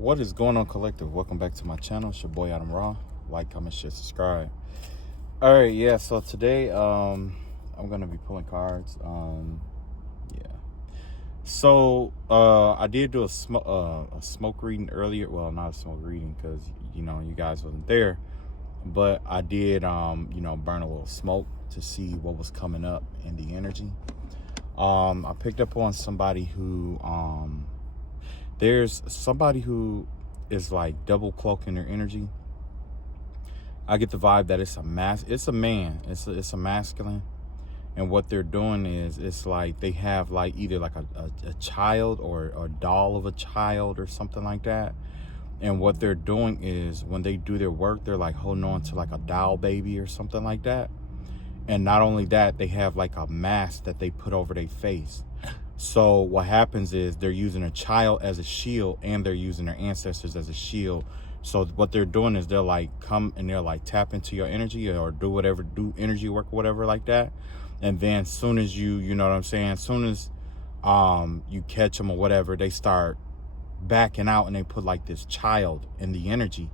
What is going on, collective? Welcome back to my channel. It's your boy Adam Raw. Like, comment, share, subscribe. All right, yeah. So today, I'm gonna be pulling cards. Yeah. So, I did do a smoke reading earlier. Well, not a smoke reading because you guys wasn't there, but I did burn a little smoke to see what was coming up in the energy. I picked up on somebody who there's somebody who is like double cloaking their energy. I get the vibe that it's a man, it's a masculine, and what they're doing is it's like they have like either like a child or a doll of a child or something like that. And what they're doing is when they do their work, they're like holding on to like a doll baby or something like that. And not only that, they have like a mask that they put over their face. So what happens is they're using a child as a shield and they're using their ancestors as a shield. So what they're doing is they're like come and they're like tap into your energy or do energy work or whatever like that. And then soon as you know what I'm saying, soon as you catch them or whatever, they start backing out and they put like this child in the energy,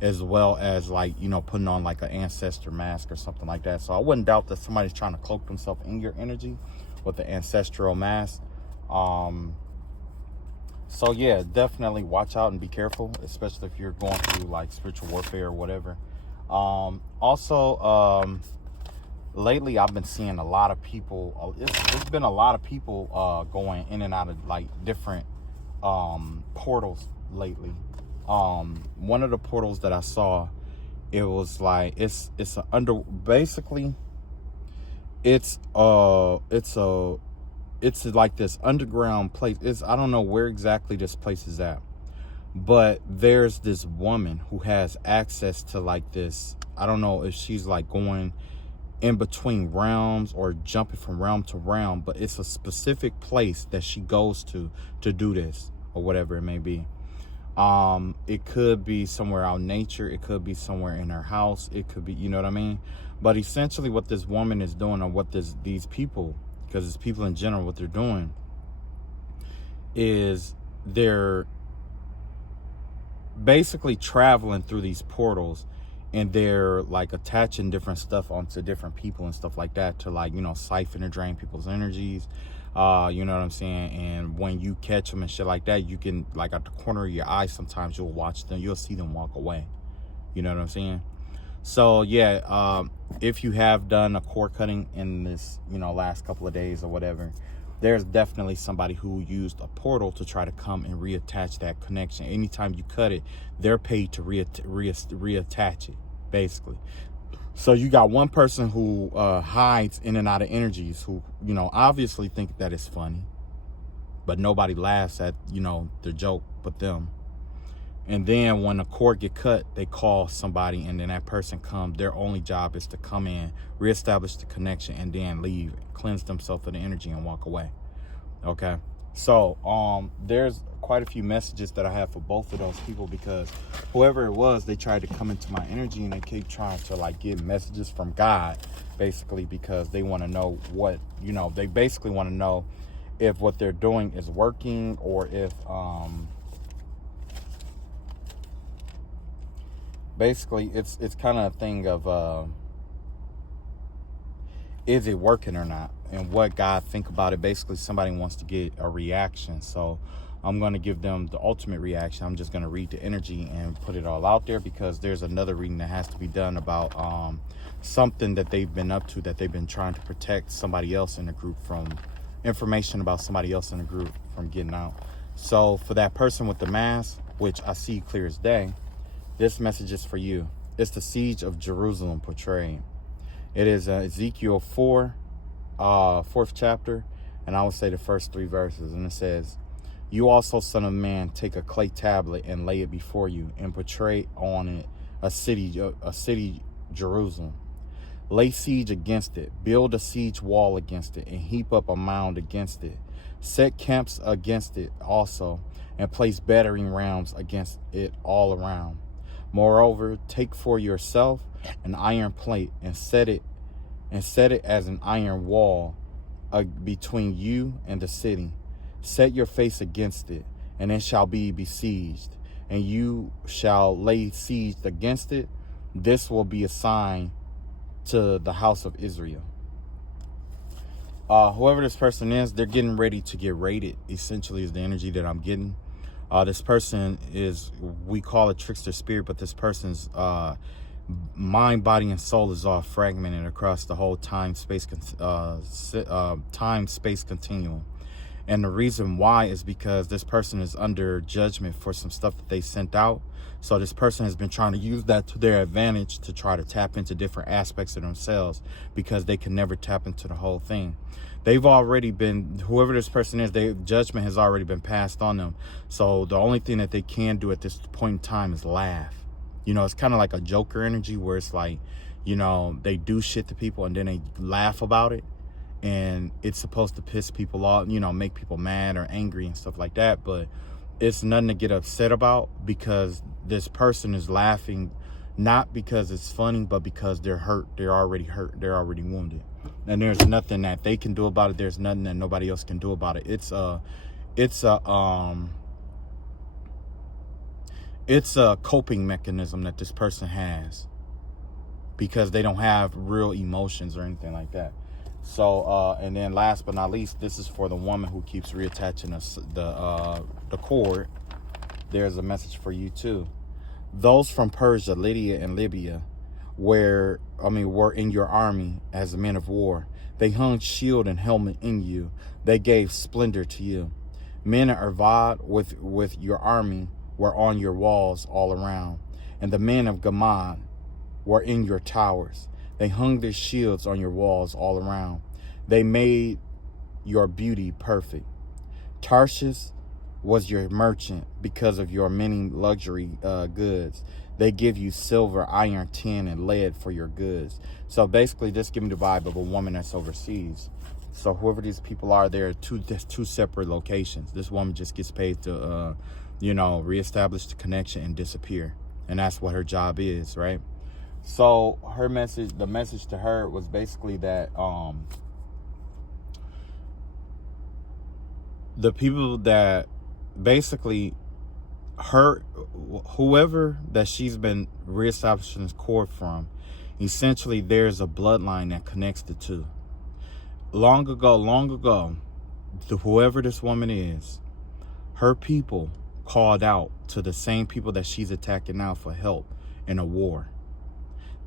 as well as like putting on like an ancestor mask or something like that. So I wouldn't doubt that somebody's trying to cloak themselves in your energy with the ancestral mask. So yeah, definitely watch out and be careful, especially if you're going through like spiritual warfare or whatever. Also, lately I've been seeing a lot of people, it's been a lot of people going in and out of like different portals lately. One of the portals that I saw, it was like it's it's like this underground place. I don't know where exactly this place is at, but there's this woman who has access to like this. I don't know if she's like going in between realms or jumping from realm to realm, but it's a specific place that she goes to do this or whatever it may be. It could be somewhere out in nature, it could be somewhere in her house, it could be, you know what I mean? But essentially what this woman is doing, or what these people, because it's people in general, what they're doing is they're basically traveling through these portals, and they're like attaching different stuff onto different people and stuff like that to like siphon or drain people's energies. You know what I'm saying? And when you catch them and shit like that, you can, like, at the corner of your eye, sometimes you'll see them walk away. You know what I'm saying? So yeah, if you have done a cord cutting in this last couple of days or whatever, there's definitely somebody who used a portal to try to come and reattach that connection. Anytime you cut it, they're paid to reattach it, basically. So you got one person who hides in and out of energies, who obviously think that it's funny, but nobody laughs at the joke but them. And then when the cord get cut, they call somebody, and then that person comes. Their only job is to come in, reestablish the connection, and then leave, cleanse themselves of the energy, and walk away. Okay. So there's quite a few messages that I have for both of those people, because whoever it was, they tried to come into my energy and they keep trying to like get messages from God, basically, because they want to know what they basically want to know if what they're doing is working, or if basically it's kind of a thing of is it working or not, and what God think about it. Basically, somebody wants to get a reaction, so I'm going to give them the ultimate reaction. I'm just going to read the energy and put it all out there, because there's another reading that has to be done about something that they've been up to, that they've been trying to protect somebody else in the group from, information about somebody else in the group from getting out. So for that person with the mask, which I see clear as day, this message is for you. It's the siege of Jerusalem portrayed. It is Ezekiel 4, 4th chapter, and I would say the first 3 verses. And it says, "You also, son of man, take a clay tablet and lay it before you, and portray on it a city Jerusalem. Lay siege against it, build a siege wall against it, and heap up a mound against it. Set camps against it also, and place battering rams against it all around. Moreover, take for yourself an iron plate, and set it as an iron wall between you and the city. Set your face against it, and it shall be besieged, and you shall lay siege against it, this will be a sign to the house of Israel. Whoever this person is, they're getting ready to get raided, essentially, is the energy that I'm getting. This person is, we call it trickster spirit, but this person's mind, body, and soul is all fragmented across the whole time-space continuum. And the reason why is because this person is under judgment for some stuff that they sent out. So this person has been trying to use that to their advantage to try to tap into different aspects of themselves, because they can never tap into the whole thing. They've already been, whoever this person is, judgment has already been passed on them. So the only thing that they can do at this point in time is laugh. You know, it's kind of like a Joker energy, where it's like, you know, they do shit to people and then they laugh about it. And it's supposed to piss people off, you know, make people mad or angry and stuff like that. But it's nothing to get upset about, because this person is laughing not because it's funny, but because they're hurt. They're already hurt. They're already wounded. And there's nothing that they can do about it. There's nothing that nobody else can do about it. It's a coping mechanism that this person has, because they don't have real emotions or anything like that. So, and then last but not least, this is for the woman who keeps reattaching the cord. There's a message for you too. Those from Persia, Lydia, and Libya, were in your army as men of war. They hung shield and helmet in you. They gave splendor to you. Men of Arvad with your army were on your walls all around, and the men of Gamad were in your towers. They hung their shields on your walls all around. They made your beauty perfect. Tarshish was your merchant because of your many luxury goods. They give you silver, iron, tin, and lead for your goods. So basically, just give me the vibe of a woman that's overseas. So whoever these people are, they're two separate locations. This woman just gets paid to, reestablish the connection and disappear. And that's what her job is, right? So the message to her was basically that the people that basically whoever that she's been reestablishing this cord from, essentially there's a bloodline that connects the two. Long ago, whoever this woman is, her people called out to the same people that she's attacking now for help in a war.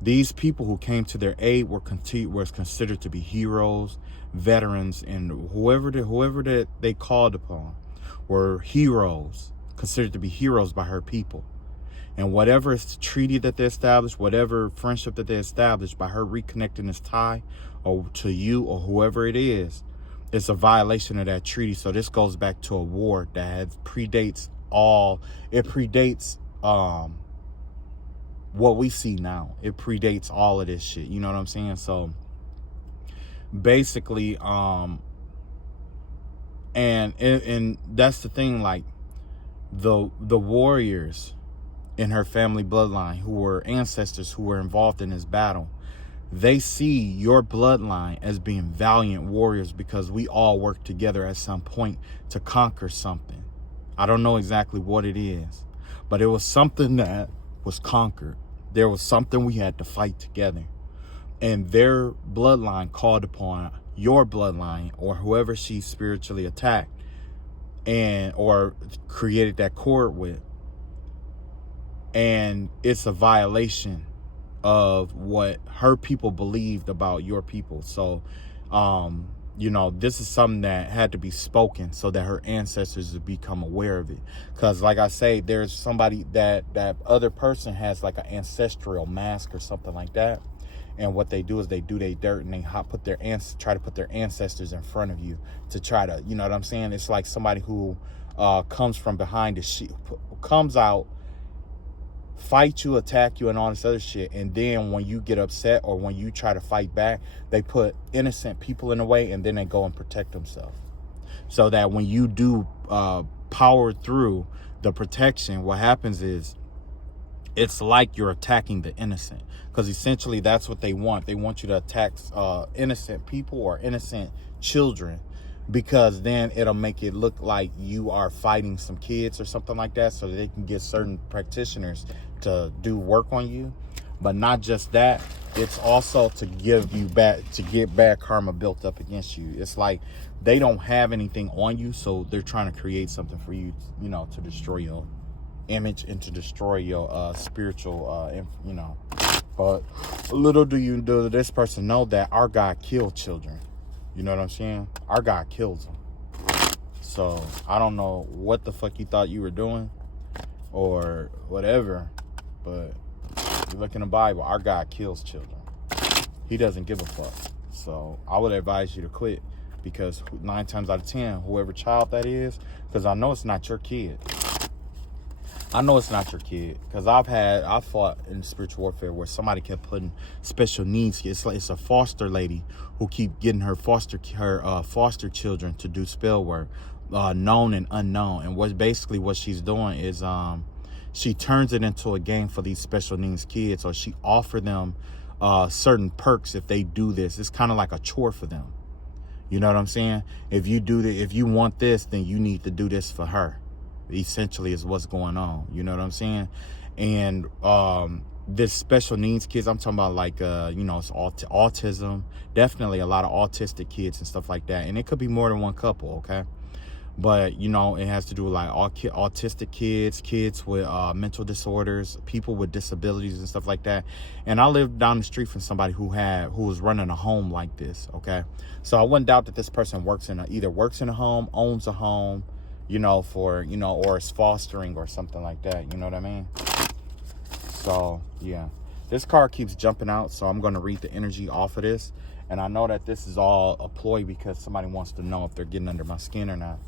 These people who came to their aid were considered to be heroes, veterans, and whoever that they called upon were heroes, considered to be heroes by her people. And whatever treaty that they established, whatever friendship that they established by her reconnecting this tie or to you or whoever it is, it's a violation of that treaty. So this goes back to a war that predates what we see now. It predates all of this shit. You know what I'm saying? So basically, and that's the thing, like the warriors in her family bloodline who were ancestors who were involved in this battle, they see your bloodline as being valiant warriors because we all work together at some point to conquer something. I don't know exactly what it is, but it was something that was conquered. There was something we had to fight together. And their bloodline called upon your bloodline or whoever she spiritually attacked or created that cord with. And it's a violation of what her people believed about your people. So, this is something that had to be spoken so that her ancestors would become aware of it. Because like I say, there's somebody that other person has like an ancestral mask or something like that. And what they do is they do their dirt and they try to put their ancestors in front of you to try to, you know what I'm saying? It's like somebody who comes from behind the sheet, comes out, fight you, attack you, and all this other shit. And then when you get upset or when you try to fight back, they put innocent people in the way and then they go and protect themselves. So that when you do power through the protection, what happens is it's like you're attacking the innocent, because essentially that's what they want. They want you to attack innocent people or innocent children because then it'll make it look like you are fighting some kids or something like that, so that they can get certain practitioners to do work on you. But not just that, it's also to give you back, to get bad karma built up against you. It's like they don't have anything on you, so they're trying to create something for you, you know, to destroy your image and to destroy your spiritual, you know. But little do this person know that our God killed children. You know what I'm saying? Our God kills them. So I don't know what the fuck you thought you were doing or whatever, but you look in the Bible, our God kills children. He doesn't give a fuck. So I would advise you to quit, because 9 times out of 10, whoever child that is, because I know it's not your kid. I know it's not your kid, because I fought in spiritual warfare where somebody kept putting special needs. It's a foster lady who keep getting her foster children to do spell work, known and unknown. And what she's doing is she turns it into a game for these special needs kids, or she offer them certain perks if they do this. It's kind of like a chore for them. You know what I'm saying? If you want this, then you need to do this for her. Essentially is what's going on. You know what I'm saying? And this special needs kids, I'm talking about like you know, it's autism, definitely a lot of autistic kids and stuff like that. And it could be more than one couple, okay? But you know, it has to do with like autistic kids with mental disorders, people with disabilities and stuff like that. And I lived down the street from somebody who was running a home like this, okay? So I wouldn't doubt that this person either works in a home, owns a home, you know, for, you know, or is fostering or something like that. You know what I mean? So, yeah. This card keeps jumping out, so I'm going to read the energy off of this. And I know that this is all a ploy because somebody wants to know if they're getting under my skin or not.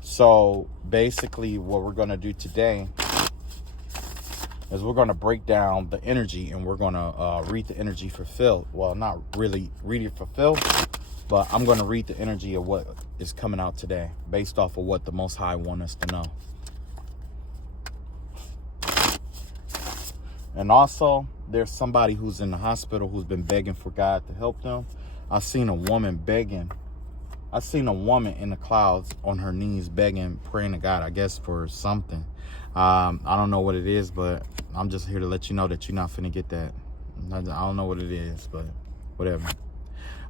So, basically, what we're going to do today is we're going to break down the energy, and we're going to read the energy for Phil. Well, not really read it for Phil, but I'm going to read the energy of what is coming out today based off of what the Most High wants us to know. And also, there's somebody who's in the hospital who's been begging for God to help them. I've seen a woman begging. I've seen a woman in the clouds on her knees begging, praying to God, I guess, for something. I don't know what it is, but I'm just here to let you know that you're not finna get that. I don't know what it is, but whatever.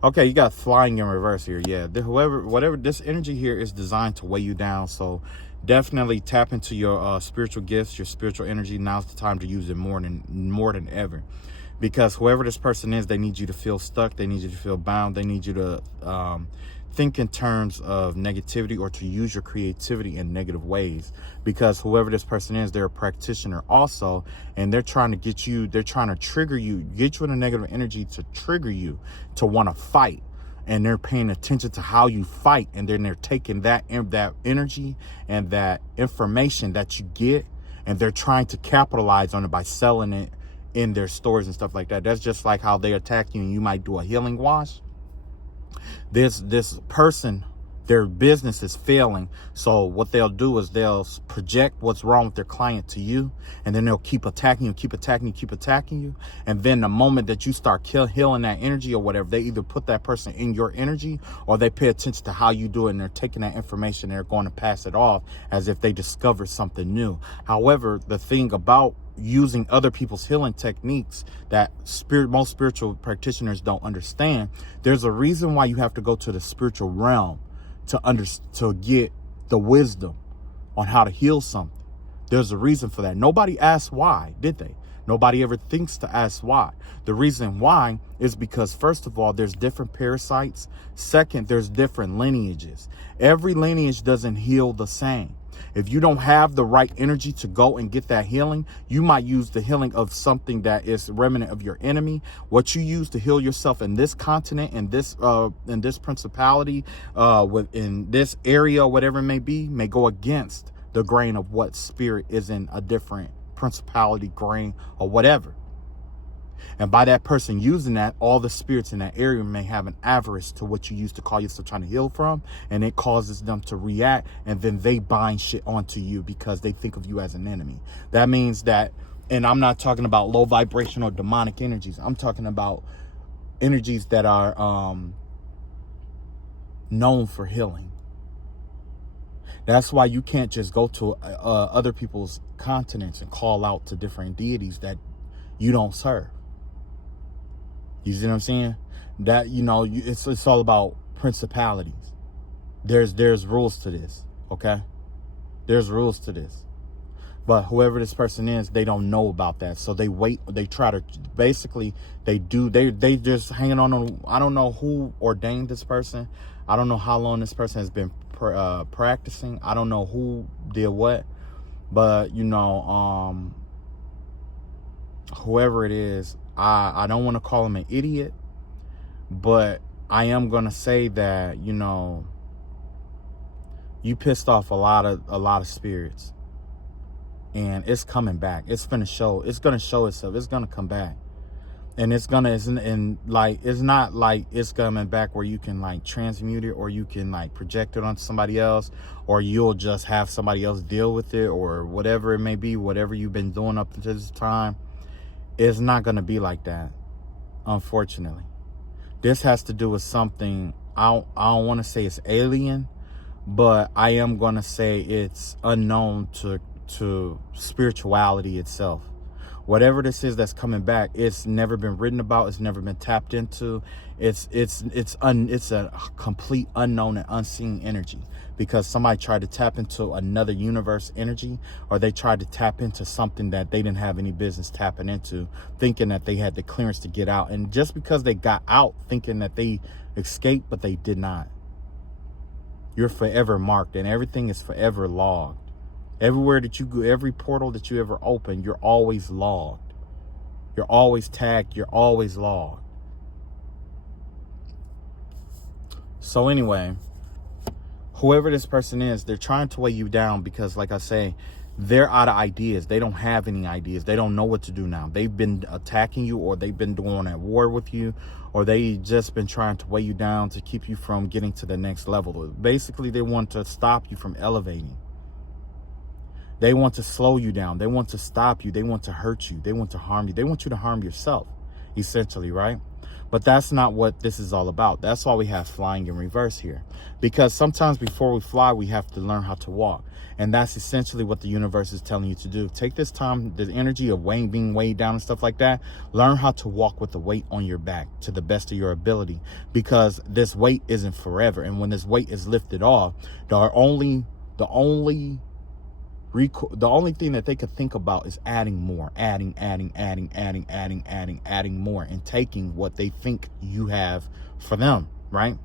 Okay, you got flying in reverse here. Yeah, whatever, this energy here is designed to weigh you down. So definitely tap into your spiritual gifts, your spiritual energy. Now's the time to use it more than ever. Because whoever this person is, they need you to feel stuck. They need you to feel bound. They need you to think in terms of negativity, or to use your creativity in negative ways. Because whoever this person is, they're a practitioner also, and they're trying to trigger you, get you in a negative energy to trigger you to want to fight. And they're paying attention to how you fight, and then they're taking that energy and that information that you get, and they're trying to capitalize on it by selling it in their stores and stuff like that. That's just like how they attack you, and you might do a healing wash. This person, their business is failing. So what they'll do is they'll project what's wrong with their client to you, and then they'll keep attacking you. And then the moment that you start healing that energy or whatever, they either put that person in your energy, or they pay attention to how you do it, and they're taking that information and they're going to pass it off as if they discovered something new. However, the thing about using other people's healing techniques that most spiritual practitioners don't understand, there's a reason why you have to go to the spiritual realm to get the wisdom on how to heal something. There's a reason for that. Nobody asked why, did they? Nobody ever thinks to ask why. The reason why is because, first of all, there's different parasites. Second, there's different lineages. Every lineage doesn't heal the same. If you don't have the right energy to go and get that healing, you might use the healing of something that is remnant of your enemy. What you use to heal yourself in this continent, in this principality, in this area, whatever it may go against the grain of what spirit is in a different principality, grain, or whatever. And by that person using that, all the spirits in that area may have an avarice to what you used to call yourself trying to heal from, and it causes them to react, and then they bind shit onto you because they think of you as an enemy. That means that, and I'm not talking about low vibrational demonic energies. I'm talking about energies that are known for healing. That's why you can't just go to other people's continents and call out to different deities that you don't serve. You see what I'm saying? That, it's all about principalities. There's rules to this, okay? There's rules to this. But whoever this person is, they don't know about that. So they wait, they try to, basically, they just hanging on. I don't know who ordained this person. I don't know how long this person has been practicing. I don't know who did what. But, whoever it is, I don't want to call him an idiot. But I am going to say that, you pissed off a lot of spirits. And it's coming back. It's going to show itself. It's going to come back. And it's not like it's coming back where you can like transmute it, or you can like project it onto somebody else, or you'll just have somebody else deal with it, or whatever it may be, whatever you've been doing up until this time. It's not going to be like that, unfortunately. This has to do with something, I don't want to say it's alien, but I am going to say it's unknown to spirituality itself. Whatever this is that's coming back, it's never been written about, it's never been tapped into. It's a complete unknown and unseen energy, because somebody tried to tap into another universe energy, or they tried to tap into something that they didn't have any business tapping into, thinking that they had the clearance to get out. And just because they got out, thinking that they escaped, but they did not. You're forever marked, and everything is forever logged. Everywhere that you go, every portal that you ever open, you're always logged. You're always tagged. You're always logged. So anyway, whoever this person is, they're trying to weigh you down because, like I say, they're out of ideas. They don't have any ideas. They don't know what to do now. They've been attacking you, or they've been going at war with you, or they just been trying to weigh you down to keep you from getting to the next level. Basically, they want to stop you from elevating. They want to slow you down. They want to stop you. They want to hurt you. They want to harm you. They want you to harm yourself, essentially, right? But that's not what this is all about. That's why we have flying in reverse here. Because sometimes before we fly, we have to learn how to walk. And that's essentially what the universe is telling you to do. Take this time, the energy of being weighed down and stuff like that. Learn how to walk with the weight on your back to the best of your ability. Because this weight isn't forever. And when this weight is lifted off, the only thing that they could think about is adding more, adding more, and taking what they think you have for them, right?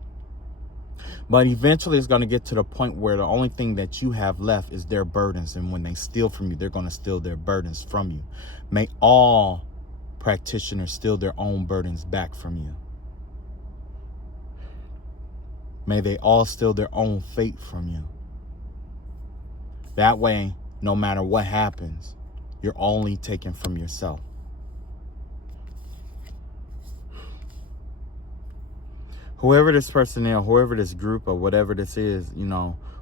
But eventually it's going to get to the point where the only thing that you have left is their burdens. And when they steal from you, they're going to steal their burdens from you. May all practitioners steal their own burdens back from you. May they all steal their own fate from you. That way, no matter what happens, you're only taken from yourself. Whoever this person is, whoever this group or whatever this is,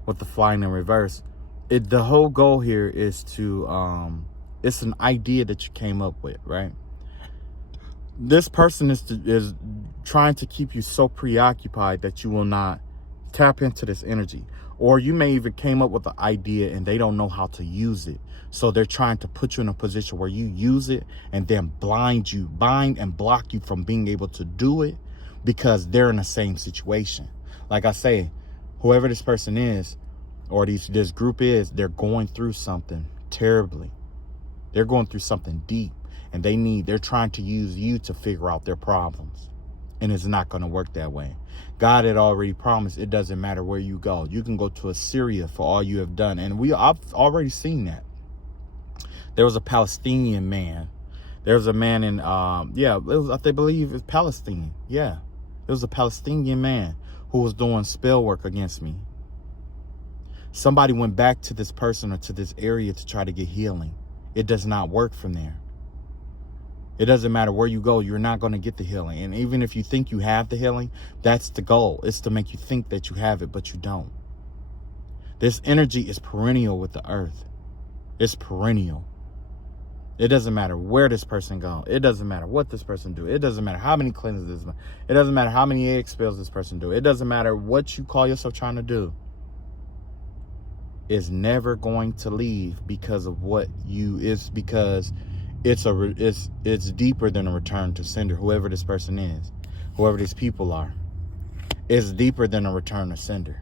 with the flying in reverse, the whole goal here is to, it's an idea that you came up with, right? This person is trying to keep you so preoccupied that you will not tap into this energy. Or you may even came up with the idea and they don't know how to use it. So they're trying to put you in a position where you use it and then bind and block you from being able to do it, because they're in the same situation. Like I say, whoever this person is, or this group is, they're going through something terribly. They're going through something deep, and they're trying to use you to figure out their problems. And it's not going to work that way. God had already promised it doesn't matter where you go. You can go to Assyria for all you have done. And I've already seen that. There was a Palestinian man. There was a man in, I believe it's Palestine. Yeah. It was a Palestinian man who was doing spell work against me. Somebody went back to this person or to this area to try to get healing. It does not work from there. It doesn't matter where you go, you're not going to get the healing. And even if you think you have the healing, that's the goal. It's to make you think that you have it, but you don't. This energy is perennial with the earth. It's perennial. It doesn't matter where this person go. It doesn't matter what this person do. It doesn't matter how many cleanses this. It doesn't matter how many egg spills this person do. It doesn't matter what you call yourself trying to do. It's never going to leave because of what you is, because it's deeper than a return to sender. Whoever this person is, whoever these people are, it's deeper than a return to sender.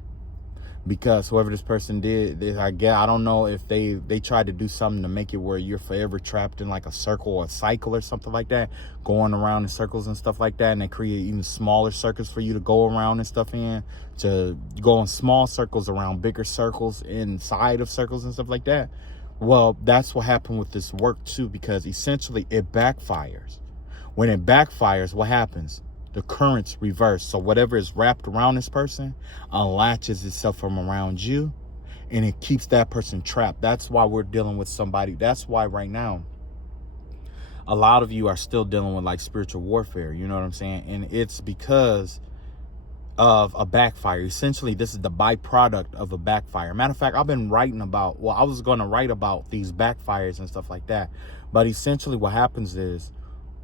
Because whoever this person did, I don't know if they tried to do something to make it where you're forever trapped in like a circle or a cycle or something like that, going around in circles and stuff like that, and they create even smaller circles for you to go around and stuff in, to go in small circles around bigger circles inside of circles and stuff like that. Well, that's what happened with this work too, because essentially it backfires. When it backfires, what happens? The currents reverse. So whatever is wrapped around this person unlatches itself from around you, and it keeps that person trapped. That's why we're dealing with somebody. That's why right now a lot of you are still dealing with like spiritual warfare. You know what I'm saying? And it's because of a backfire. Essentially, this is the byproduct of a backfire. Matter of fact, I've been writing about, well, I was going to write about these backfires and stuff like that. But essentially what happens is,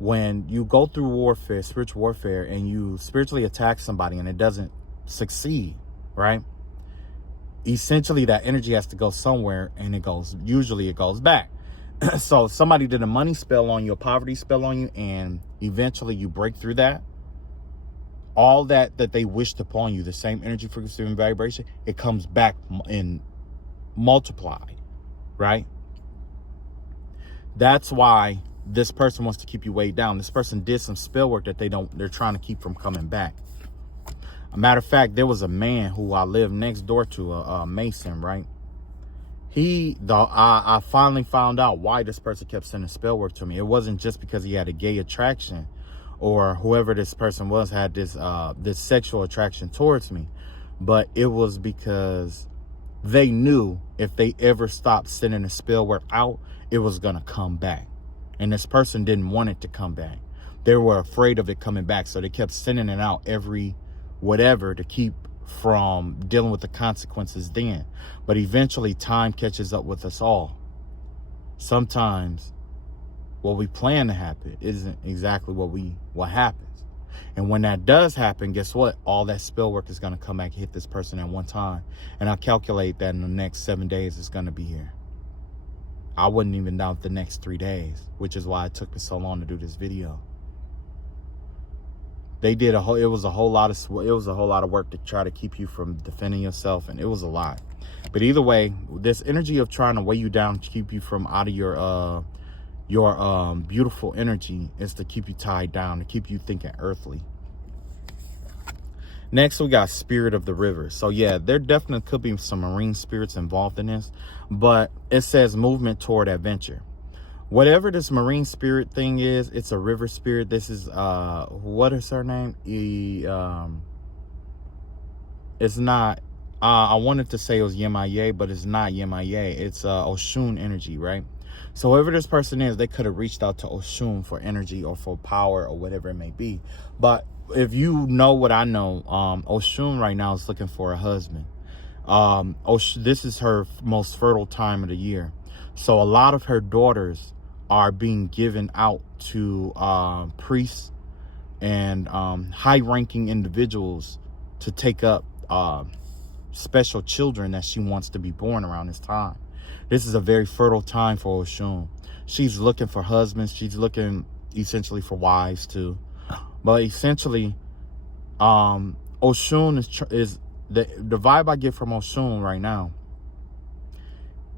when you go through warfare, spiritual warfare, and you spiritually attack somebody and it doesn't succeed, right? Essentially, that energy has to go somewhere, and usually it goes back. So somebody did a money spell on you, a poverty spell on you, and eventually you break through that. All that they wished upon you, the same energy, frequency, and vibration, it comes back and multiplied, right? That's why this person wants to keep you weighed down. This person did some spell work that they're trying to keep from coming back. A matter of fact, there was a man who I lived next door to, a Mason, right? I finally found out why this person kept sending spell work to me. It wasn't just because he had a gay attraction, or whoever this person was had this sexual attraction towards me, but it was because they knew if they ever stopped sending the spell work out, it was gonna come back. And this person didn't want it to come back. They were afraid of it coming back. So they kept sending it out every whatever to keep from dealing with the consequences then. But eventually time catches up with us all. Sometimes what we plan to happen isn't exactly what happens. And when that does happen, guess what? All that spell work is going to come back and hit this person at one time. And I calculate that in the next 7 days it's going to be here. I wouldn't even doubt the next 3 days, which is why it took me so long to do this video. They did it was a whole lot of work to try to keep you from defending yourself, and it was a lot. But either way, this energy of trying to weigh you down to keep you from out of your beautiful energy is to keep you tied down, to keep you thinking earthly. Next, we got Spirit of the River. So yeah, there definitely could be some marine spirits involved in this, but it says movement toward adventure. Whatever this marine spirit thing is, it's a river spirit. This is, what is her name? It's not, I wanted to say it was Yemaye, but it's not Yemaye. It's Oshun energy, right? So whoever this person is, they could have reached out to Oshun for energy or for power or whatever it may be. But if you know what I know, Oshun right now is looking for a husband. This is her most fertile time of the year. So a lot of her daughters are being given out to priests and high-ranking individuals to take up special children that she wants to be born around this time. This is a very fertile time for Oshun. She's looking for husbands. She's looking essentially for wives too. But essentially, Oshun is the vibe I get from Oshun right now.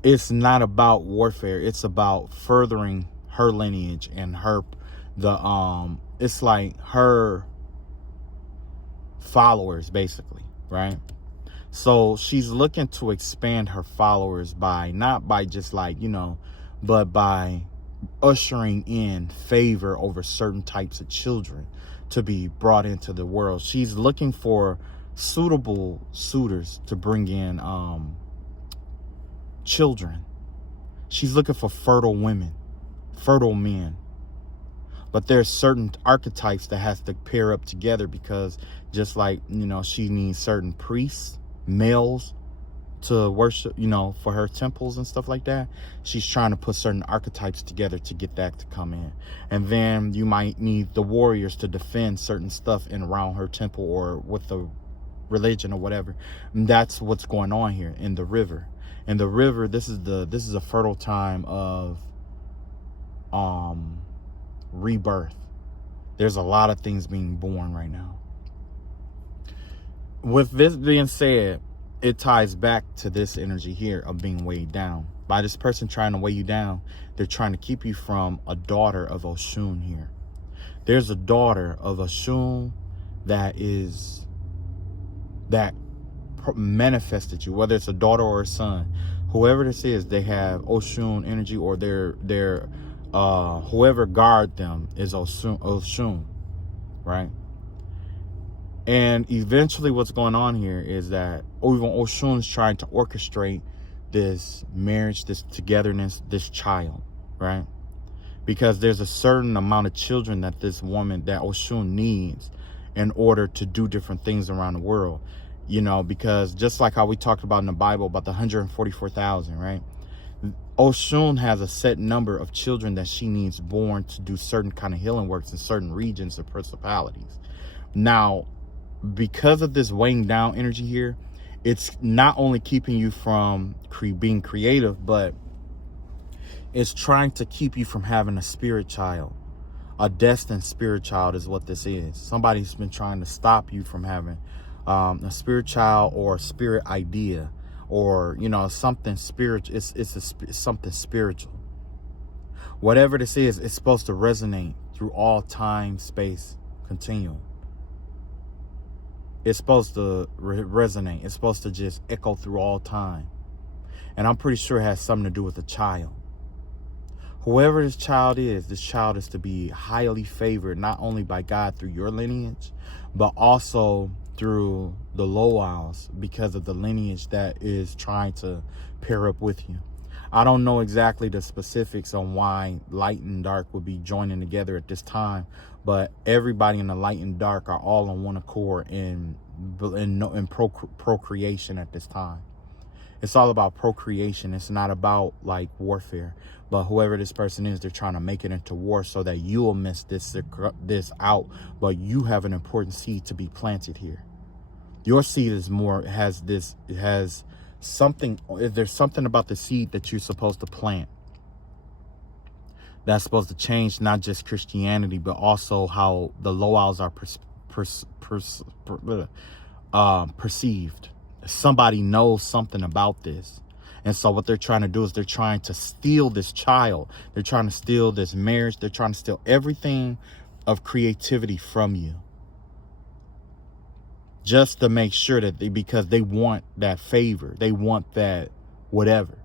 It's not about warfare. It's about furthering her lineage and it's like her followers, basically, right? So she's looking to expand her followers not by just like, but by ushering in favor over certain types of children to be brought into the world. She's looking for suitable suitors to bring in children. She's looking for fertile women, fertile men. But there's certain archetypes that has to pair up together, because just like, she needs certain priests, males, to worship, you know, for her temples and stuff like that. She's trying to put certain archetypes together to get that to come in. And then you might need the warriors to defend certain stuff in around her temple or with the religion or whatever. And that's what's going on here in the river. And the river, this is a fertile time of rebirth. There's a lot of things being born right now. With this being said, it ties back to this energy here of being weighed down. By this person trying to weigh you down, they're trying to keep you from a daughter of Oshun here. There's a daughter of Oshun that manifested you, whether it's a daughter or a son. Whoever this is, they have Oshun energy, or their whoever guard them is Oshun, right? And eventually what's going on here is that even Oshun is trying to orchestrate this marriage, this togetherness, this child, right? Because there's a certain amount of children that this woman, that Oshun needs in order to do different things around the world. You know, because just like how we talked about in the Bible about the 144,000, right? Oshun has a set number of children that she needs born to do certain kind of healing works in certain regions or principalities. Now, because of this weighing down energy here, it's not only keeping you from being creative, but it's trying to keep you from having a spirit child. A destined spirit child is what this is. Somebody's been trying to stop you from having a spirit child or a spirit idea, or, you know, something spiritual. It's something spiritual. Whatever this is, it's supposed to resonate through all time, space, continuum. It's supposed to resonate. It's supposed to just echo through all time. And I'm pretty sure it has something to do with the child. Whoever this child is to be highly favored, not only by God through your lineage, but also through the Loals, because of the lineage that is trying to pair up with you. I don't know exactly the specifics on why light and dark would be joining together at this time, but everybody in the light and dark are all on one accord in procreation at this time. It's all about procreation. It's not about like warfare. But whoever this person is, they're trying to make it into war so that you will miss this out. But you have an important seed to be planted here. Your seed is has something. There's something about the seed that you're supposed to plant that's supposed to change not just Christianity, but also how the Loals are perceived. Somebody knows something about this. And so what they're trying to do is they're trying to steal this child. They're trying to steal this marriage. They're trying to steal everything of creativity from you. Just to make sure that because they want that favor. They want that whatever.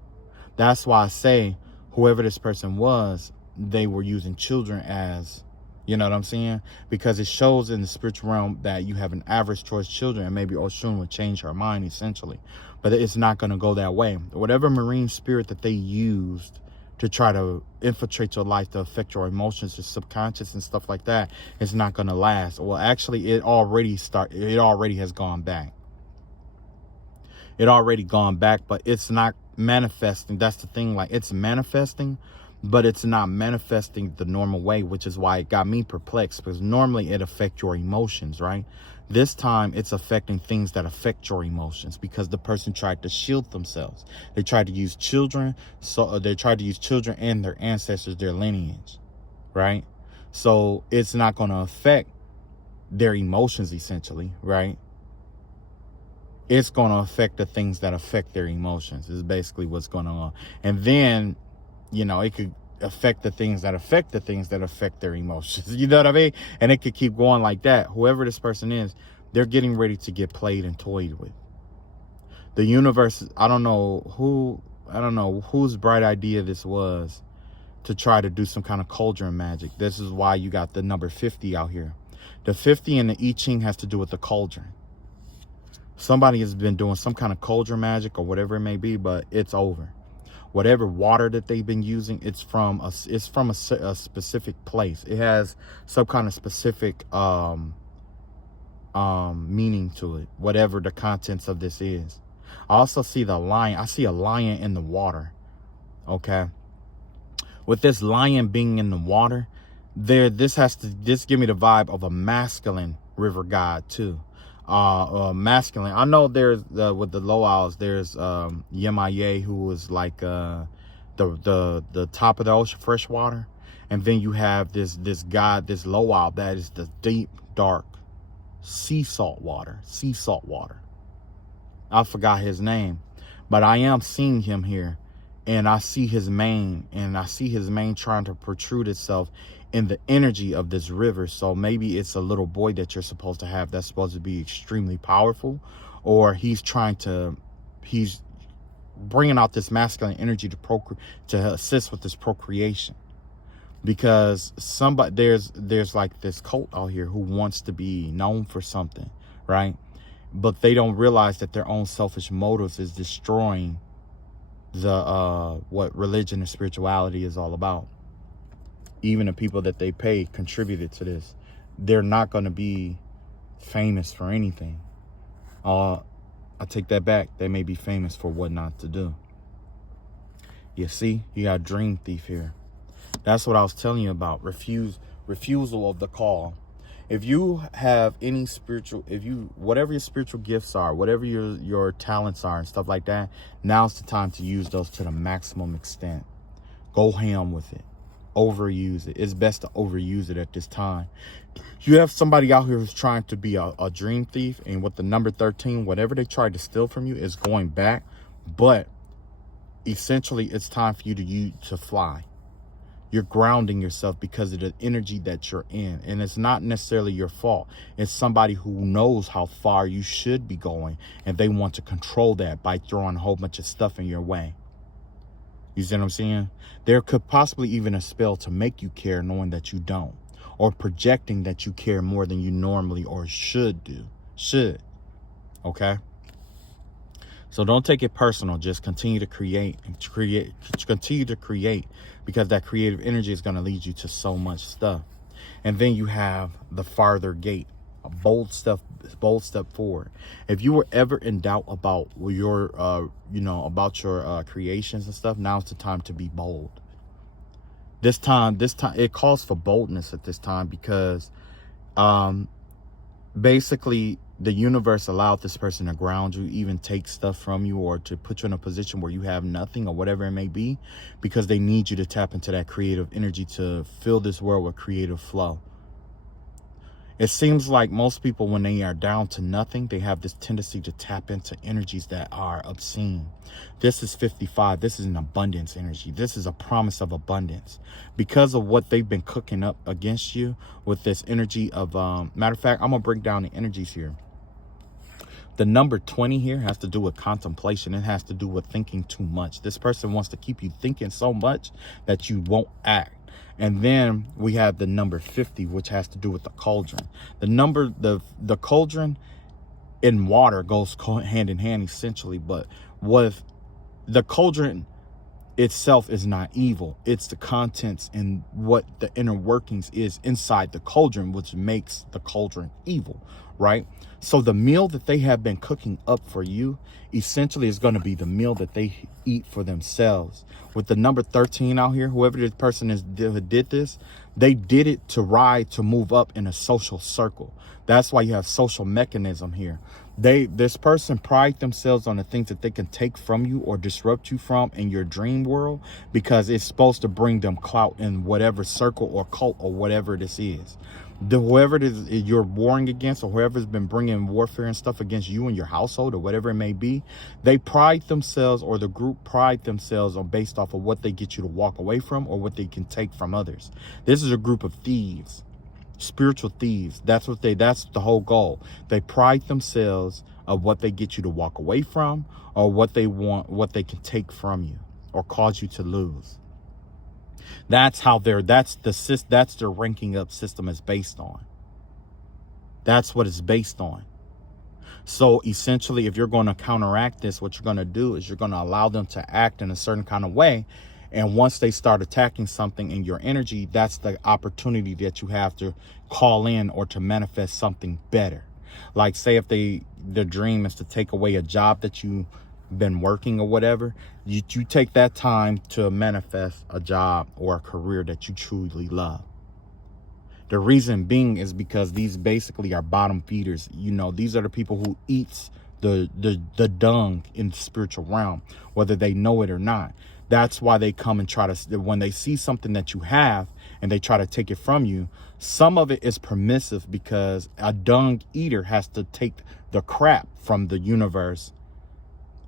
That's why I say whoever this person was, they were using children as, you know what I'm saying? Because it shows in the spiritual realm that you have an average towards children, and maybe Oshun would change her mind essentially. But it's not going to go that way. Whatever marine spirit that they used to try to infiltrate your life, to affect your emotions, your subconscious and stuff like that, is not going to last. Well, actually, it already has gone back. It already gone back, but it's not manifesting. That's the thing. Like, it's manifesting, but it's not manifesting the normal way, which is why it got me perplexed, because normally it affects your emotions, right? This time it's affecting things that affect your emotions because the person tried to shield themselves. They tried to use children. So they tried to use children and their ancestors, their lineage, right? So it's not going to affect their emotions essentially, right? It's going to affect the things that affect their emotions is basically what's going on. And then, you know, it could affect the things that affect their emotions. You know what I mean? And it could keep going like that. Whoever this person is, they're getting ready to get played and toyed with. The universe, I don't know whose bright idea this was to try to do some kind of cauldron magic. This is why you got the number 50 out here. The 50 in the I Ching has to do with the cauldron. Somebody has been doing some kind of cauldron magic or whatever it may be, but it's over. Whatever water that they've been using, it's from a specific place. It has some kind of specific meaning to it, whatever the contents of this is. I also see the lion. I see a lion in the water. Okay. With this lion being in the water, this give me the vibe of a masculine river god too. Masculine. I know there's with the Loals, there's Yemaye, who was like the top of the ocean, fresh water, and then you have this god, this Loal, that is the deep, dark sea salt water. I forgot his name, but I am seeing him here, and I see his mane, trying to protrude itself in the energy of this river. So maybe it's a little boy that you're supposed to have that's supposed to be extremely powerful, or he's bringing out this masculine energy to assist with this procreation. Because there's like this cult out here who wants to be known for something, right? But they don't realize that their own selfish motives is destroying the what religion and spirituality is all about. Even the people that they pay contributed to this. They're not going to be famous for anything. I take that back. They may be famous for what not to do. You see, you got Dream Thief here. That's what I was telling you about. Refusal of the call. If you have any whatever your spiritual gifts are, whatever your talents are and stuff like that, now's the time to use those to the maximum extent. Go ham with it. Overuse it. It's best to overuse it at this time. You have somebody out here who's trying to be a dream thief, and with the number 13, whatever they tried to steal from you is going back. But essentially, it's time for you to fly. You're grounding yourself because of the energy that you're in. And it's not necessarily your fault. It's somebody who knows how far you should be going, and they want to control that by throwing a whole bunch of stuff in your way. You see what I'm saying? There could possibly even a spell to make you care knowing that you don't, or projecting that you care more than you normally or should do. Okay? So don't take it personal. Just continue to create, because that creative energy is going to lead you to so much stuff. And then you have the farther gate, a bold step forward. If you were ever in doubt about your, creations and stuff, now's the time to be bold. This time, it calls for boldness at this time, because basically the universe allowed this person to ground you, even take stuff from you, or to put you in a position where you have nothing or whatever it may be, because they need you to tap into that creative energy to fill this world with creative flow. It seems like most people, when they are down to nothing, they have this tendency to tap into energies that are obscene. This is 55. This is an abundance energy. This is a promise of abundance. Because of what they've been cooking up against you with this energy of, matter of fact, I'm going to break down the energies here. The number 20 here has to do with contemplation. It has to do with thinking too much. This person wants to keep you thinking so much that you won't act. And then we have the number 50, which has to do with the cauldron. The cauldron in water goes hand in hand, essentially. But with the cauldron itself is not evil. It's the contents and what the inner workings is inside the cauldron, which makes the cauldron evil, right? So the meal that they have been cooking up for you essentially is going to be the meal that they eat for themselves. With the number 13 out here, whoever this person is who did this, they did it to move up in a social circle. That's why you have social mechanism here. This person pride themselves on the things that they can take from you or disrupt you from in your dream world, because it's supposed to bring them clout in whatever circle or cult or whatever this is. Whoever it is you're warring against, or whoever's been bringing warfare and stuff against you and your household or whatever it may be, they pride themselves, or the group pride themselves on based off of what they get you to walk away from or what they can take from others. This is a group of thieves, spiritual thieves. That's the whole goal. They pride themselves of what they get you to walk away from, or what they want, what they can take from you or cause you to lose. That's their ranking up system is based on. That's what it's based on. So essentially, if you're going to counteract this, what you're going to do is you're going to allow them to act in a certain kind of way. And once they start attacking something in your energy, that's the opportunity that you have to call in or to manifest something better. Like, say if the dream is to take away a job that you've been working or whatever, you take that time to manifest a job or a career that you truly love. The reason being is because these basically are bottom feeders. You know, these are the people who eats the dung in the spiritual realm, whether they know it or not. That's why they come and try to, when they see something that you have and they try to take it from you, some of it is permissive because a dung eater has to take the crap from the universe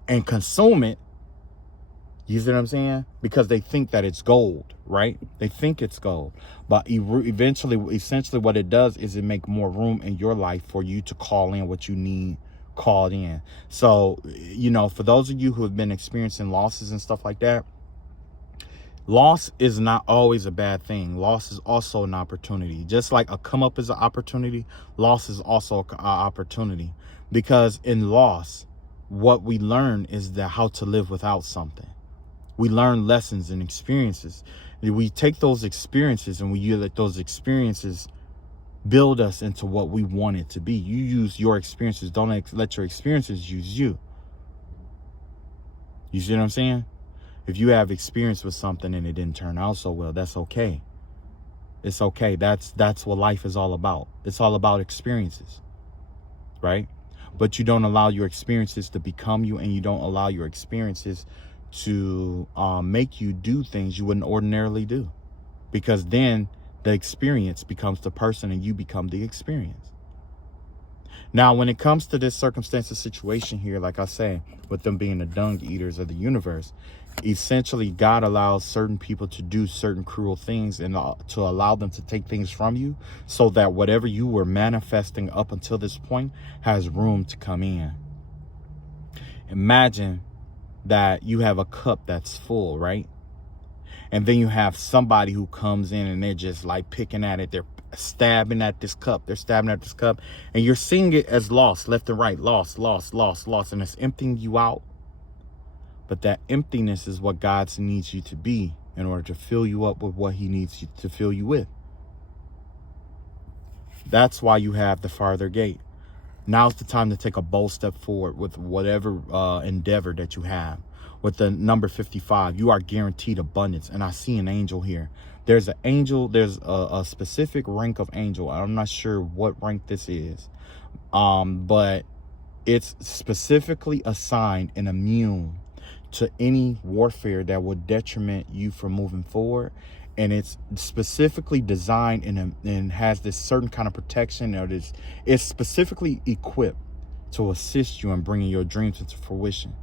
and consume it. You see what I'm saying? Because they think that it's gold, right? They think it's gold. But essentially what it does is it make more room in your life for you to call in what you need called in. So, you know, for those of you who have been experiencing losses and stuff like that, loss is not always a bad thing. Loss is also an opportunity. Just like a come up is an opportunity, loss is also an opportunity. Because in loss, what we learn is that how to live without something. We learn lessons and experiences. We take those experiences and we let those experiences build us into what we want it to be. You use your experiences. Don't let your experiences use you. You see what I'm saying? If you have experience with something and it didn't turn out so well, that's okay. It's okay. That's what life is all about. It's all about experiences, right? But you don't allow your experiences to become you, and you don't allow your experiences to make you do things you wouldn't ordinarily do, because then the experience becomes the person and you become the experience. Now, when it comes to this circumstance or situation here, like I say, with them being the dung eaters of the universe, essentially God allows certain people to do certain cruel things and to allow them to take things from you so that whatever you were manifesting up until this point has room to come in. Imagine that you have a cup that's full, right? And then you have somebody who comes in and they're just like picking at it. They're stabbing at this cup. They're stabbing at this cup. And you're seeing it as lost, left and right. Lost, lost, lost, lost. And it's emptying you out. But that emptiness is what God needs you to be in order to fill you up with what he needs you to fill you with. That's why you have the farther gate. Now's the time to take a bold step forward with whatever endeavor that you have. With the number 55, you are guaranteed abundance. And I see an angel here. There's an angel. There's a specific rank of angel. I'm not sure what rank this is. But it's specifically assigned and immune to any warfare that would detriment you from moving forward. And it's specifically designed and has this certain kind of protection. Or it's specifically equipped to assist you in bringing your dreams into fruition.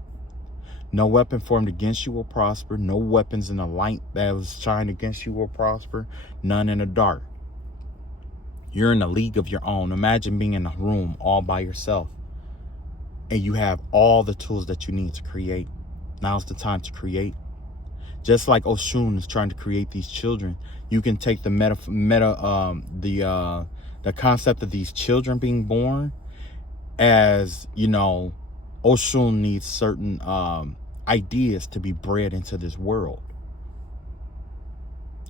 No weapon formed against you will prosper. No weapons in the light that was shined against you will prosper. None in the dark. You're in a league of your own. Imagine being in a room all by yourself. And you have all the tools that you need to create. Now's the time to create. Just like Oshun is trying to create these children, you can take the the concept of these children being born as, you know, Oshun needs certain ideas to be bred into this world.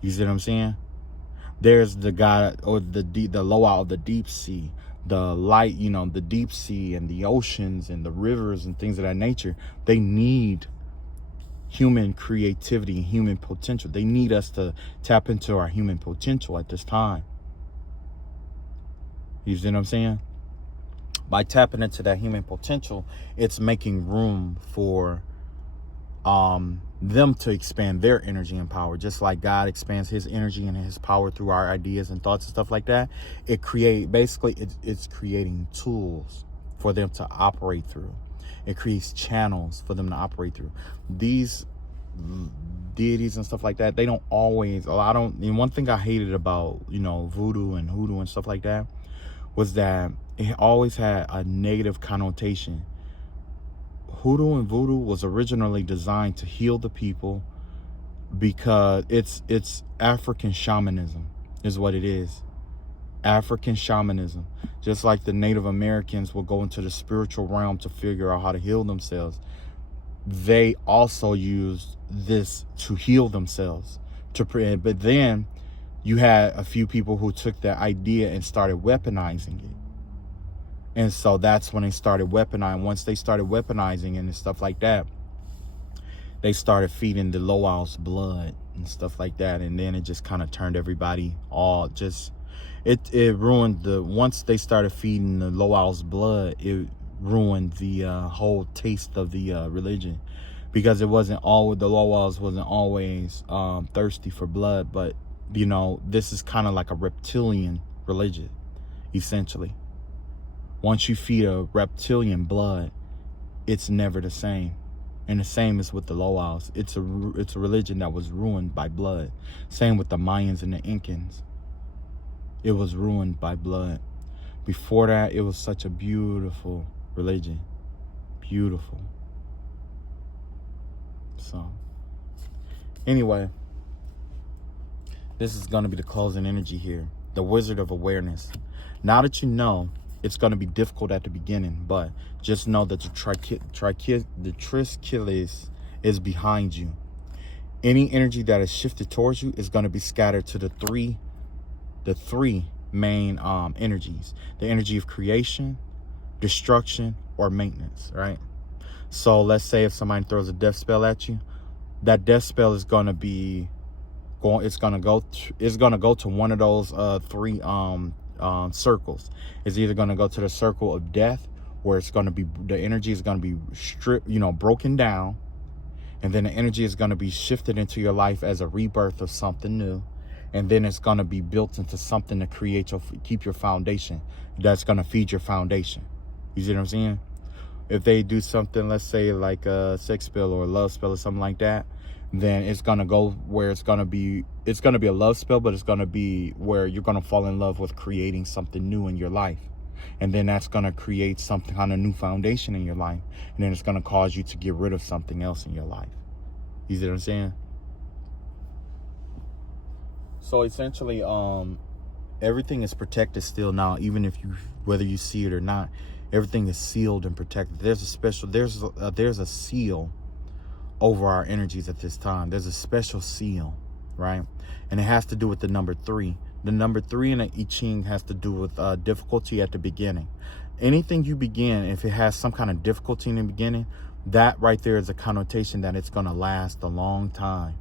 You see what I'm saying? There's the God, or the Loa of the deep sea, the light, you know, the deep sea and the oceans and the rivers and things of that nature. They need human creativity and human potential. They need us to tap into our human potential at this time. You see what I'm saying? By tapping into that human potential, it's making room for them to expand their energy and power. Just like God expands his energy and his power through our ideas and thoughts and stuff like that. It's creating tools for them to operate through. It creates channels for them to operate through. These deities and stuff like that, they don't always, and one thing I hated about, you know, voodoo and hoodoo and stuff like that was that it always had a negative connotation. Hoodoo and voodoo was originally designed to heal the people because it's African shamanism is what it is. African shamanism. Just like the Native Americans will go into the spiritual realm to figure out how to heal themselves. They also used this to heal themselves. But then you had a few people who took that idea and started weaponizing it. And so that's when they started weaponizing. Once they started weaponizing and stuff like that, they started feeding the Loals blood and stuff like that. And then it just kind of turned everybody all just, it ruined the, once they started feeding the Loals blood, it ruined the whole taste of the religion. Because it wasn't all, the Loals wasn't always thirsty for blood, but you know, this is kind of like a reptilian religion, essentially. Once you feed a reptilian blood, it's never the same. And the same is with the Loals. It's a religion that was ruined by blood. Same with the Mayans and the Incans. It was ruined by blood. Before that, it was such a beautiful religion. Beautiful. So, anyway, this is going to be the closing energy here. The Wizard of Awareness. Now that you know, it's going to be difficult at the beginning, but just know that the Triskelion is behind you. Any energy that is shifted towards you is going to be scattered to the three main energies. The energy of creation, destruction, or maintenance, right? So let's say if somebody throws a death spell at you, that death spell is going to be it's going to go to one of those three circles. It's either going to go to the circle of death, where it's going to be, the energy is going to be stripped, broken down, and then the energy is going to be shifted into your life as a rebirth of something new, and then it's going to be built into something to keep your foundation, that's going to feed your foundation. You see what I'm saying? If they do something, let's say like a sex spell or a love spell or something like that, then it's going to go where it's going to be a love spell, but it's going to be where you're going to fall in love with creating something new in your life. And then that's going to create something kind of new foundation in your life. And then it's going to cause you to get rid of something else in your life. You see what I'm saying? So essentially, everything is protected still now, even if whether you see it or not, everything is sealed and protected. There's a seal over our energies at this time. There's a special seal, right? And it has to do with the number 3. The number 3 in the I Ching has to do with difficulty at the beginning. Anything you begin, if it has some kind of difficulty in the beginning, that right there is a connotation that it's going to last a long time.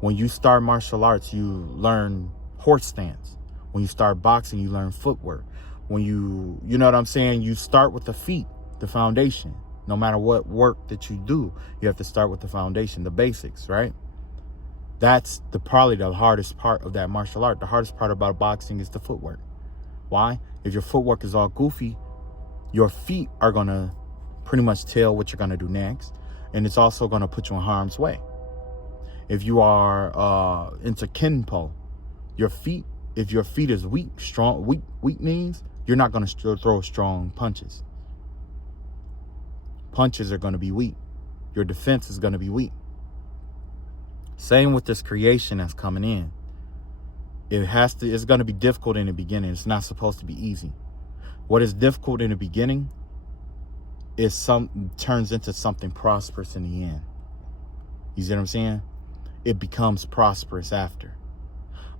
When you start martial arts, you learn horse stance. When you start boxing, you learn footwork. When you know what I'm saying? You start with the feet, the foundation. No matter what work that you do, you have to start with the foundation, the basics, right? That's probably the hardest part of that martial art. The hardest part about boxing is the footwork. Why? If your footwork is all goofy, your feet are going to pretty much tell what you're going to do next. And it's also going to put you in harm's way. If you are into Kenpo, if your feet is weak knees, you're not going to throw strong punches. Punches are going to be weak. Your defense is going to be weak. Same with this creation that's coming in. It's going to be difficult in the beginning. It's not supposed to be easy. What is difficult in the beginning turns into something prosperous in the end. You see what I'm saying? It becomes prosperous after.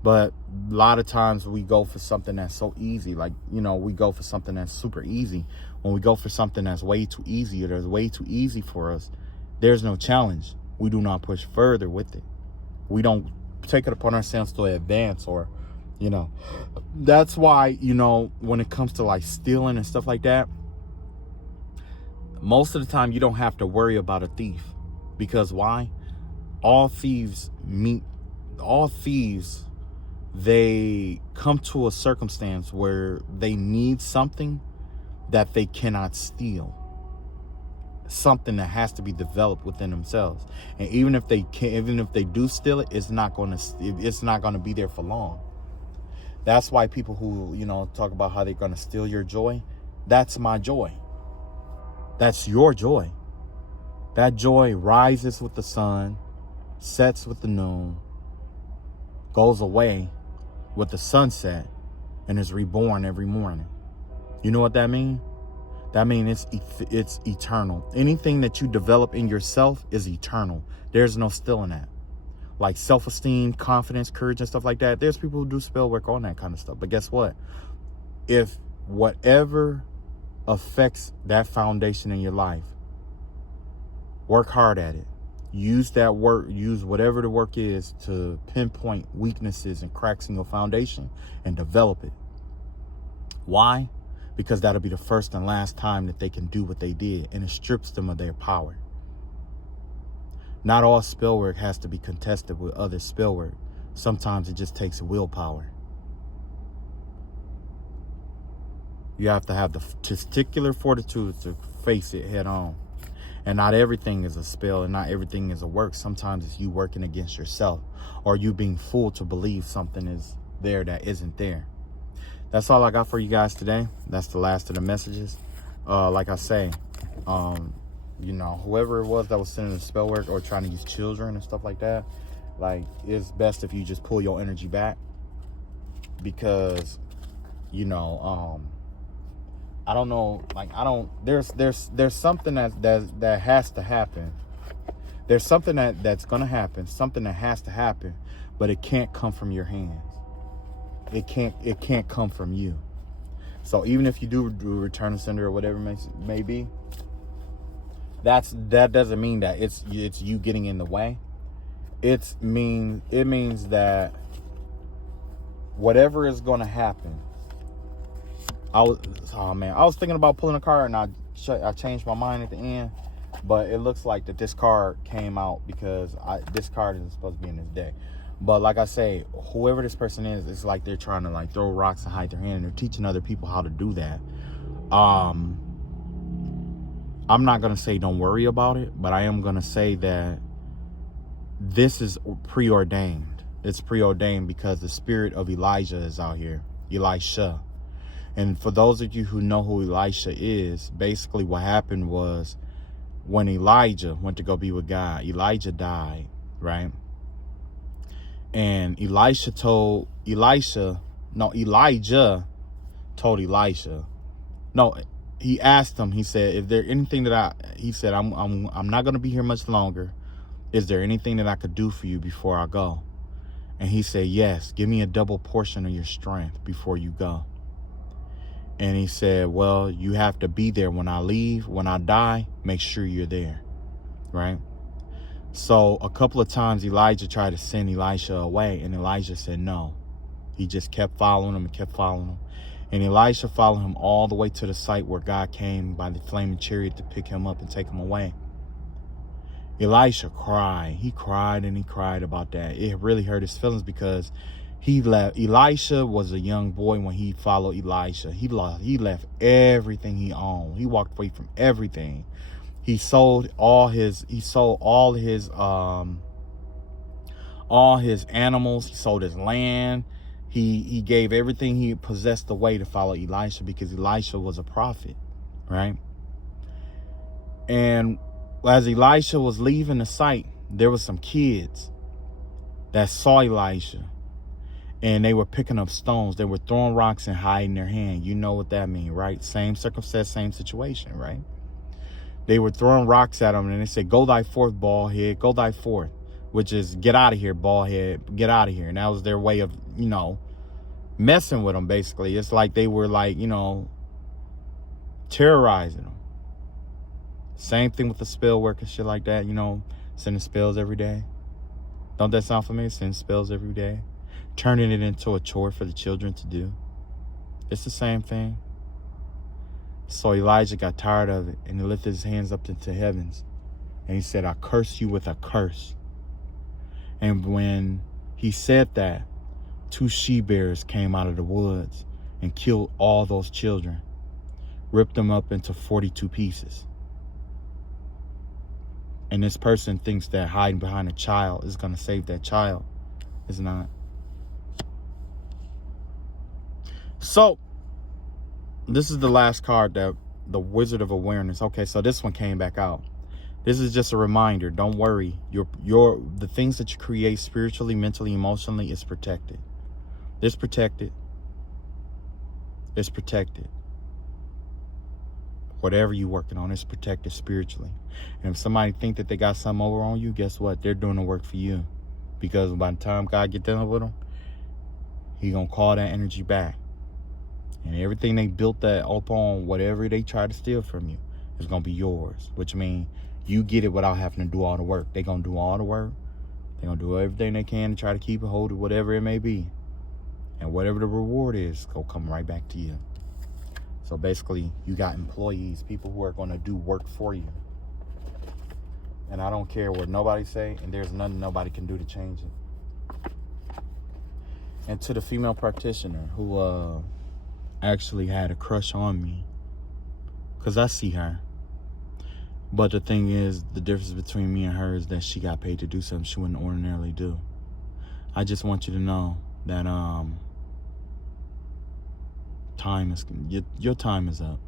But a lot of times we go for something that's so easy. Like, we go for something that's super easy. When we go for something that's way too easy, or that's way too easy for us, there's no challenge. We do not push further with it. We don't take it upon ourselves to advance, or, that's why, when it comes to like stealing and stuff like that, most of the time you don't have to worry about a thief. Because why? All thieves, they come to a circumstance where they need something that they cannot steal. Something that has to be developed within themselves. And even if they do steal it, it's not going to be there for long. That's why people who, talk about how they're going to steal your joy, that's my joy. That's your joy. That joy rises with the sun, sets with the noon, goes away with the sunset, and is reborn every morning. You know what that means? That means it's eternal. Anything that you develop in yourself is eternal. There's no stealing that. Like self-esteem, confidence, courage, and stuff like that. There's people who do spell work on that kind of stuff. But guess what? If whatever affects that foundation in your life, work hard at it. Use that work, use whatever the work is to pinpoint weaknesses and cracks in your foundation and develop it. Why? Because that'll be the first and last time that they can do what they did, and it strips them of their power. Not all spell work has to be contested with other spell work. Sometimes it just takes willpower. You have to have the testicular fortitude to face it head on. And not everything is a spell, and not everything is a work. Sometimes it's you working against yourself, or you being fooled to believe something is there that isn't there. That's all I got for you guys today. That's the last of the messages. Like I say, you know, whoever it was that was sending the spell work or trying to use children and stuff like that, like, it's best if you just pull your energy back, because, you know, I don't know, like, there's something that has to happen. There's something that's gonna happen, something that has to happen, but it can't come from your hands. It can't come from you. So even if you do return to sender or whatever it may be, that doesn't mean that it's you getting in the way. It means that whatever is going to happen. I was thinking about pulling a card, and I changed my mind at the end, but it looks like that this card came out because this card isn't supposed to be in this deck. But like I say, whoever this person is, it's like they're trying to like throw rocks and hide their hand, and they're teaching other people how to do that. I'm not going to say don't worry about it, but I am going to say that this is preordained. It's preordained because the spirit of Elijah is out here, Elisha. And for those of you who know who Elisha is, basically what happened was when Elijah went to go be with God, Elijah died, right? And Elijah told Elisha, Elijah told Elisha, no, he asked him, he said, if there anything that he said, I'm not going to be here much longer. Is there anything that I could do for you before I go? And he said, yes, give me a double portion of your strength before you go. And he said, well, you have to be there when I leave, when I die, make sure you're there, right? So a couple of times Elijah tried to send Elisha away, and Elijah said no. He just kept following him and kept following him. And Elisha followed him all the way to the site where God came by the flaming chariot to pick him up and take him away. Elisha cried. He cried and he cried about that. It really hurt his feelings because he left. Elisha was a young boy when he followed Elisha. He left everything he owned. He walked away from everything. He sold all his animals. He sold his land. He gave everything he possessed away to follow Elisha because Elisha was a prophet, right? And as Elisha was leaving the site, there was some kids that saw Elisha, and they were picking up stones. They were throwing rocks and hiding their hand. You know what that means, right? Same circumstance, same situation, right? They were throwing rocks at him, and they said, go thy forth, bald head, go thy forth, which is get out of here, bald head, get out of here. And that was their way of, you know, messing with him, basically. It's like they were like, you know, terrorizing him. Same thing with the spell work and shit like that, you know, sending spells every day. Don't that sound familiar? Sending spells every day. Turning it into a chore for the children to do. It's the same thing. So Elijah got tired of it, and he lifted his hands up into heavens. And he said, I curse you with a curse. And when he said that, 2 she-bears came out of the woods and killed all those children. Ripped them up into 42 pieces. And this person thinks that hiding behind a child is going to save that child. It's not. So, this is the last card, that the Wizard of Awareness. Okay, so this one came back out. This is just a reminder. Don't worry. The things that you create spiritually, mentally, emotionally is protected. It's protected. It's protected. Whatever you're working on is protected spiritually. And if somebody think that they got something over on you, guess what? They're doing the work for you. Because by the time God get done with them, He gonna call that energy back. And everything they built that upon, whatever they try to steal from you, is going to be yours. Which means you get it without having to do all the work. They're going to do all the work. They're going to do everything they can to try to keep it, hold it, whatever it may be. And whatever the reward is, going to come right back to you. So basically, you got employees, people who are going to do work for you. And I don't care what nobody say, and there's nothing nobody can do to change it. And to the female practitioner who actually had a crush on me, because I see her. But the thing is, the difference between me and her is that she got paid to do something she wouldn't ordinarily do. I just want you to know that your time is up.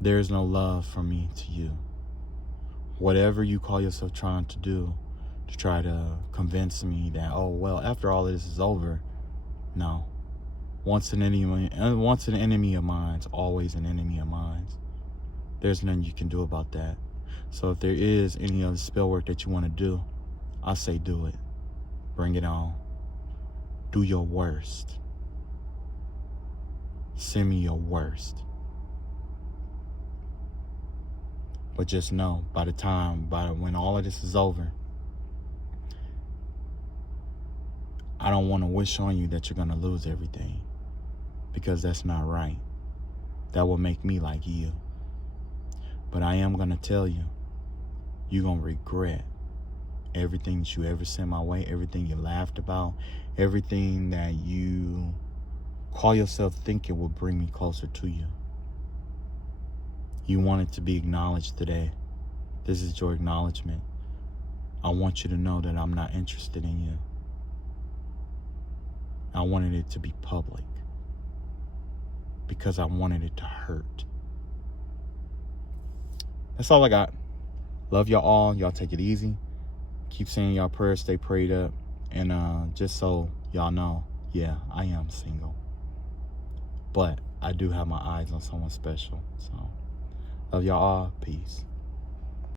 There is no love from me to you. Whatever you call yourself trying to do to try to convince me that, oh, well, after all of this is over, no. Once an enemy of mine's always an enemy of mine's. There's nothing you can do about that. So if there is any other spell work that you want to do, I say do it. Bring it on. Do your worst. Send me your worst. But just know, by when all of this is over, I don't want to wish on you that you're going to lose everything, because that's not right. That will make me like you. But I am going to tell you, you're going to regret everything that you ever sent my way, everything you laughed about, everything that you call yourself thinking will bring me closer to you. You want it to be acknowledged today. This is your acknowledgement. I want you to know that I'm not interested in you. I wanted it to be public because I wanted it to hurt. That's all I got. Love y'all all. Y'all take it easy. Keep saying y'all prayers, stay prayed up. And just so y'all know, yeah, I am single. But I do have my eyes on someone special. So love y'all all. Peace.